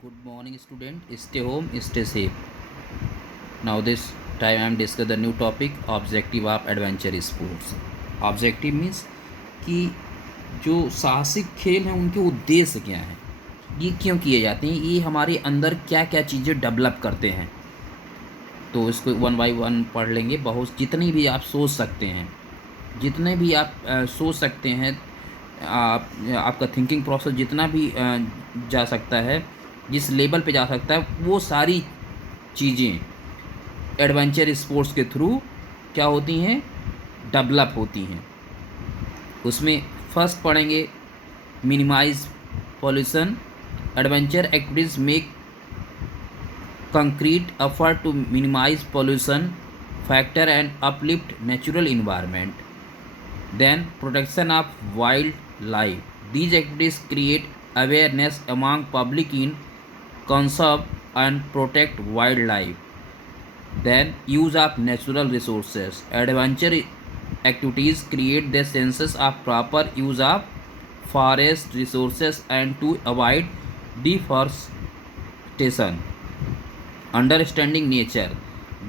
Good morning, student. Stay home, stay safe. Now, this time I am discuss the new topic objective of adventure sports. Objective means कि जो साहसिक खेल हैं उनके उद्देश्य क्या हैं, ये क्यों किए जाते हैं, ये हमारे अंदर क्या क्या चीज़ें डेवलप करते हैं। तो इसको वन बाय वन पढ़ लेंगे। बहुत जितनी भी आप सोच सकते हैं, जितने भी आप सोच सकते हैं, आपका थिंकिंग प्रोसेस जितना भी जा सकता है, जिस लेवल पे जा सकता है, वो सारी चीज़ें एडवेंचर स्पोर्ट्स के थ्रू क्या होती हैं, डेवलप होती हैं। उसमें फर्स्ट पढ़ेंगे minimise pollution. Adventure activities make concrete effort to minimize pollution factor and uplift natural environment. Then protection of wildlife. These activities create awareness among public in conserve and protect wildlife. Then use of natural resources. Adventure activities create the senses of proper use of forest resources and to avoid deforestation. Understanding nature.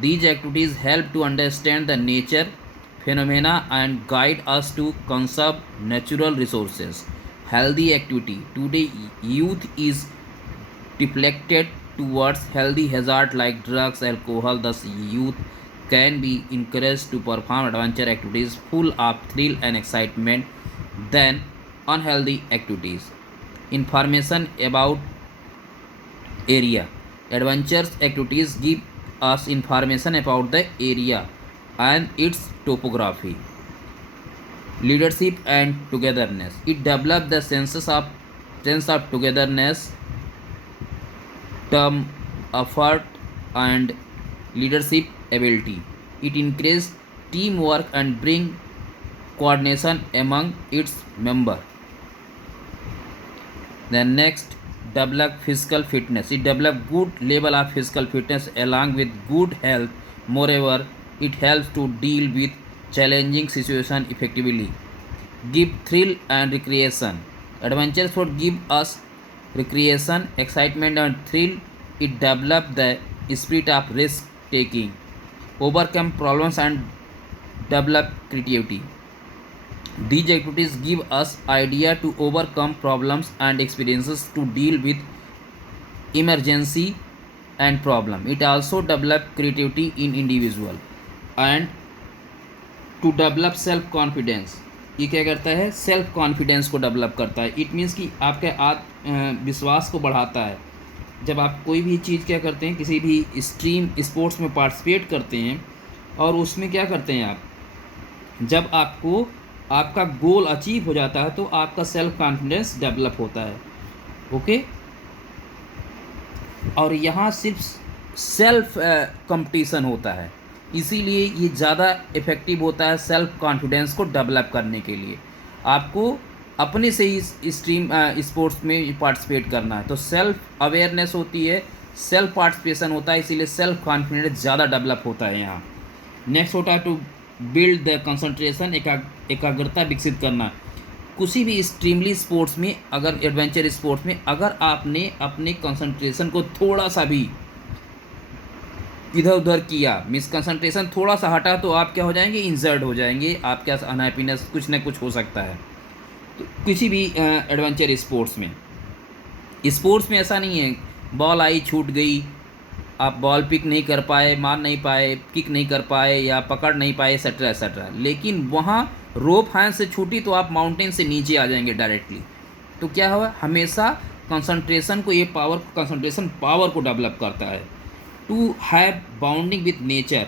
These activities help to understand the nature phenomena and guide us to conserve natural resources. Healthy activity. Today, youth is deflected towards healthy hazard like drugs, alcohol. Thus, youth can be encouraged to perform adventure activities full of thrill and excitement than unhealthy activities. Information about area. Adventures activities give us information about the area and its topography. Leadership and togetherness. It develops the sense of togetherness, term effort and leadership ability. It increases teamwork and bring coordination among its members. Then next, develop physical fitness. It develop good level of physical fitness along with good health. Moreover, it helps to deal with challenging situation effectively. Give thrill and recreation. Adventure sport give us recreation, excitement and thrill. It develop the spirit of risk taking, overcome problems and develop creativity. These activities give us idea to overcome problems and experiences to deal with emergency and problem. It also develop creativity in individual and to develop self confidence. ये क्या करता है, self confidence को develop करता है। It means कि आपके विश्वास को बढ़ाता है। जब आप कोई भी चीज़ क्या करते हैं, किसी भी स्ट्रीम स्पोर्ट्स में पार्टिसिपेट करते हैं और उसमें क्या करते हैं आप, जब आपको आपका गोल अचीव हो जाता है तो आपका सेल्फ कॉन्फिडेंस डेवलप होता है। ओके, और यहाँ सिर्फ सेल्फ कंपटीशन होता है, इसीलिए ये ज़्यादा इफ़ेक्टिव होता है सेल्फ कॉन्फिडेंस को डेवलप करने के लिए। आपको अपने से ही स्ट्रीम स्पोर्ट्स में पार्टिसिपेट करना है, तो सेल्फ अवेयरनेस होती है, सेल्फ पार्टिसिपेशन होता है, इसीलिए सेल्फ कॉन्फिडेंस ज़्यादा डेवलप होता है यहाँ। नेक्स्ट होता है टू बिल्ड द कंसंट्रेशन, एकाग्रता विकसित करना। किसी भी एक्सट्रीमली स्पोर्ट्स में, अगर एडवेंचर स्पोर्ट्स में अगर आपने अपने कंसंट्रेशन को थोड़ा सा भी इधर उधर किया, मिस कंसंट्रेशन थोड़ा सा हटा, तो आप क्या हो जाएंगे, इंजर्ड हो जाएंगे, आपके अनहैप्पीनेस कुछ ना कुछ हो सकता है। तो किसी भी एडवेंचर स्पोर्ट्स में ऐसा नहीं है बॉल आई छूट गई, आप बॉल पिक नहीं कर पाए, मार नहीं पाए, किक नहीं कर पाए या पकड़ नहीं पाए, एक्सेट्रा एक्सेट्रा। लेकिन वहाँ रोप हैंड से छूटी तो आप माउंटेन से नीचे आ जाएंगे डायरेक्टली। तो क्या हुआ, हमेशा कंसंट्रेशन को, ये पावर कंसंट्रेशन पावर को डेवलप करता है। To have bonding with nature,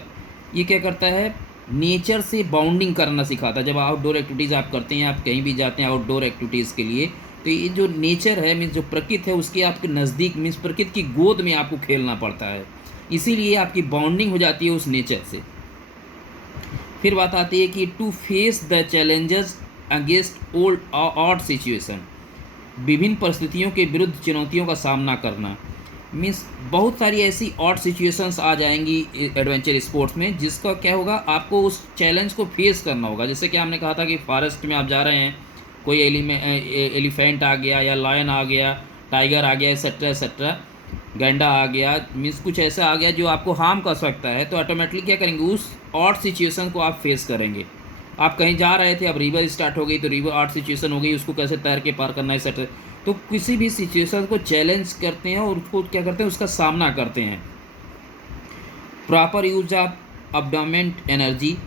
ये क्या करता है, नेचर से बाउंडिंग करना सिखाता है। जब आउटडोर एक्टिविटीज़ आप करते हैं, आप कहीं भी जाते हैं आउटडोर एक्टिविटीज़ के लिए, तो ये जो नेचर है मीन्स जो प्रकृति है उसके आपके नज़दीक मीन्स प्रकृति की गोद में आपको खेलना पड़ता है, इसीलिए आपकी बाउंडिंग हो जाती है उस नेचर से। फिर बात आती है कि to face the challenges against old odd situation, विभिन्न परिस्थितियों के विरुद्ध चुनौतियों का सामना करना। मीन्स बहुत सारी ऐसी ऑड सिचुएशंस आ जाएंगी एडवेंचर स्पोर्ट्स में, जिसका क्या होगा, आपको उस चैलेंज को फेस करना होगा। जैसे कि हमने कहा था कि फॉरेस्ट में आप जा रहे हैं, कोई एलिफेंट आ गया या लायन आ गया, टाइगर आ गया एक्सेट्रा एक्सेट्रा, गैंडा आ गया, मीन्स कुछ ऐसा आ गया जो आपको हार्म कर सकता है, तो ऑटोमेटिकली क्या करेंगे, उस ऑड सिचुएशन को आप फेस करेंगे। आप कहीं जा रहे थे, अब रिवर स्टार्ट हो गई, तो रिवर ऑड सिचुएशन हो गई, उसको कैसे तैर के पार करना है एक्सेट्रा। तो किसी भी सिचुएशन को चैलेंज करते हैं और उसको क्या करते हैं, उसका सामना करते हैं। Proper use of abundant energy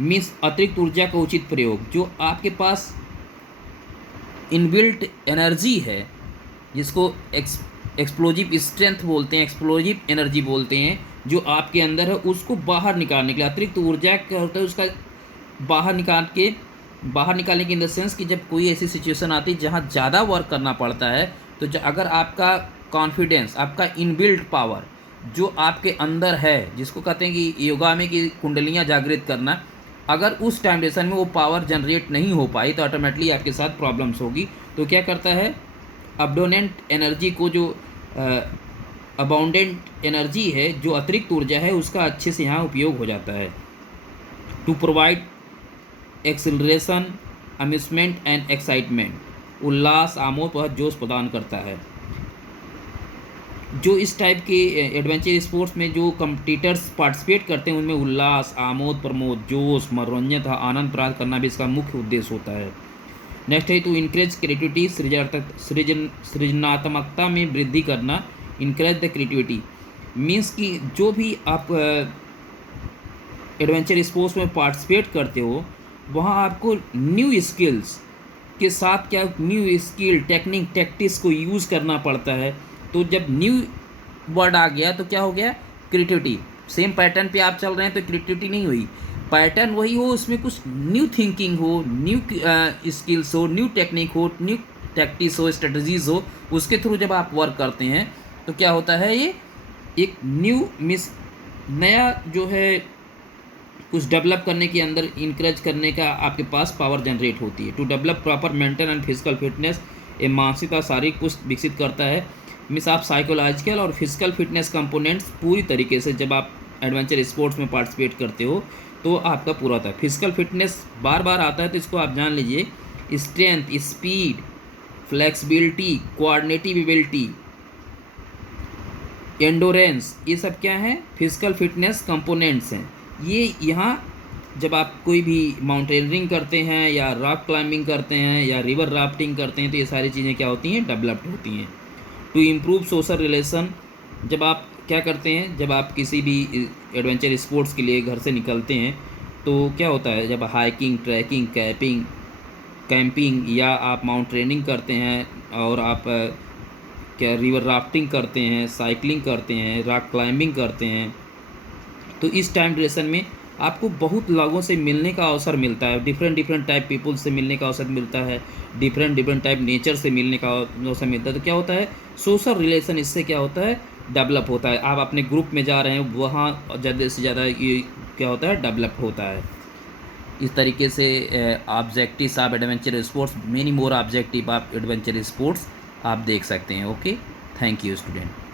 means अतिरिक्त ऊर्जा का उचित प्रयोग। जो आपके पास इनबिल्ट एनर्जी है, जिसको एक्सप्लोजिव स्ट्रेंथ बोलते हैं, एक्सप्लोजिव एनर्जी बोलते हैं, जो आपके अंदर है, उसको बाहर निकालने के लिए अतिरिक्त ऊर्जा क्या होता है, उसका बाहर निकालने की इन द सेंस कि जब कोई ऐसी सिचुएशन आती है जहाँ ज़्यादा वर्क करना पड़ता है, तो अगर आपका कॉन्फिडेंस, आपका इनबिल्ट पावर जो आपके अंदर है, जिसको कहते हैं कि योगा में कि कुंडलियाँ जागृत करना, अगर उस टाइम ड्यूरेशन में वो पावर जनरेट नहीं हो पाई तो ऑटोमेटिकली आपके साथ प्रॉब्लम्स होगी। तो क्या करता है, अबडोनेंट एनर्जी को, जो अबाउंडेंट एनर्जी है, जो अतिरिक्त ऊर्जा है, उसका अच्छे से यहाँ उपयोग हो जाता है। To provide exhilaration, amusement and excitement, उल्लास, आमोद व जोश प्रदान करता है। जो इस टाइप के एडवेंचर स्पोर्ट्स में जो कम्पिटिटर्स पार्टिसिपेट करते हैं, उनमें उल्लास, आमोद प्रमोद, जोश, मनोरंजन तथा आनंद प्राप्त करना भी इसका मुख्य उद्देश्य होता है। नेक्स्ट है टू इनक्रेज क्रिएटिविटी, सृजनात्मकता में वृद्धि करना। इनक्रेज द क्रिएटिविटी मीन्स कि जो भी आप एडवेंचर स्पोर्ट्स में पार्टिसिपेट करते हो, वहाँ आपको न्यू स्किल्स के साथ क्या न्यू स्किल, टेक्निक, टैक्टिक्स को यूज़ करना पड़ता है। तो जब न्यू वर्ड आ गया तो क्या हो गया, क्रिएटिविटी। सेम पैटर्न पे आप चल रहे हैं तो क्रिएटिविटी नहीं हुई, पैटर्न वही हो, उसमें कुछ न्यू थिंकिंग हो, न्यू स्किल्स हो, न्यू टेक्निक हो, न्यू टैक्टिक्स हो, स्ट्रेटजीज हो, उसके थ्रू जब आप वर्क करते हैं तो क्या होता है, ये एक न्यू नया जो है कुछ डेवलप करने के अंदर इनकरेज करने का आपके पास पावर जनरेट होती है। To develop proper mental and physical fitness, ये मानसिक और शारीरिक कुछ विकसित करता है। मीन्स आप साइकोलॉजिकल और फिजिकल फिटनेस कंपोनेंट्स पूरी तरीके से जब आप एडवेंचर स्पोर्ट्स में पार्टिसिपेट करते हो तो आपका पूरा होता है। फिजिकल फिटनेस बार बार आता है तो इसको आप जान लीजिए, strength, speed, flexibility, coordinative ability, endurance, ये सब क्या है, फिजिकल फिटनेस कंपोनेंट्स हैं। ये यहाँ जब आप कोई भी माउंटेनियरिंग करते हैं या रॉक क्लाइंबिंग करते हैं या रिवर राफ्टिंग करते हैं तो ये सारी चीज़ें क्या होती हैं, डेवलप्ड होती हैं। टू इम्प्रूव सोशल रिलेशन, जब आप क्या करते हैं, जब आप किसी भी एडवेंचर स्पोर्ट्स के लिए घर से निकलते हैं तो क्या होता है, जब हाइकिंग, ट्रैकिंग, कैंपिंग या आप माउंटेनियरिंग करते हैं और आप क्या रिवर राफ्टिंग करते हैं, साइकिलिंग करते हैं, रॉक क्लाइंबिंग करते हैं, तो इस टाइम ड्यूरेशन में आपको बहुत लोगों से मिलने का अवसर मिलता है, डिफरेंट टाइप पीपल से मिलने का अवसर मिलता है, डिफरेंट टाइप नेचर से मिलने का अवसर मिलता है। तो क्या होता है, सोशल रिलेशन इससे क्या होता है, डेवलप होता है। आप अपने ग्रुप में जा रहे हैं, वहाँ ज़्यादा से ज़्यादा ये क्या होता है, डेवलप होता है। इस तरीके से objectives of adventure sports, many more objective of adventure sports आप देख सकते हैं। Okay, thank you student.